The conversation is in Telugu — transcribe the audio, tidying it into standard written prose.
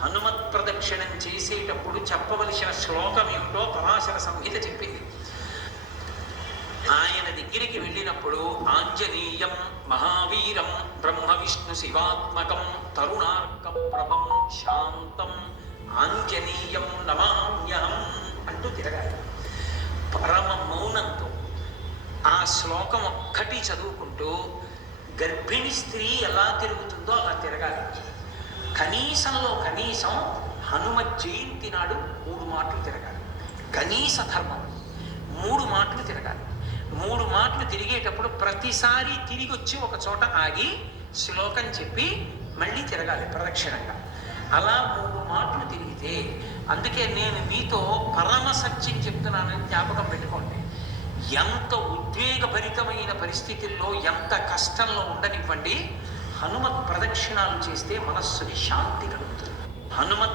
హనుమత్ ప్రదక్షిణం చేసేటప్పుడు చెప్పవలసిన శ్లోకం ఏమిటో పరాశర సంహిత చెప్పింది. ఆయన దగ్గరికి వెళ్ళినప్పుడు ఆంజనేయం మహావీరం బ్రహ్మ విష్ణు శివాత్మకం తరుణార్కం ప్రభం శాంతం ఆంజనేయం నమామ్యహం అంటూ తిరగాలి. పరమ మౌనంతో ఆ శ్లోకం ఒక్కటి చదువుకుంటూ గర్భిణి స్త్రీ ఎలా తిరుగుతుందో అలా తిరగాలి. కనీసంలో కనీసం హనుమ జయంతి నాడు 3 మాటలు తిరగాలి. కనీస ధర్మం 3 మాటలు తిరగాలి. 3 మాటలు తిరిగేటప్పుడు ప్రతిసారి తిరిగి వచ్చి ఒక చోట ఆగి శ్లోకం చెప్పి మళ్ళీ తిరగాలి ప్రదక్షిణంగా. అలా 3 మాటలు తిరిగితే, అందుకే నేను మీతో పరమ సత్యం చెప్తున్నానని జ్ఞాపకం పెట్టుకోండి. ఎంత ఉద్వేగభరితమైన పరిస్థితుల్లో, ఎంత కష్టంలో ఉండనివ్వండి, హనుమత్ ప్రదక్షిణాలు చేస్తే మనస్సుకి శాంతి కలుగుతుంది. హనుమత్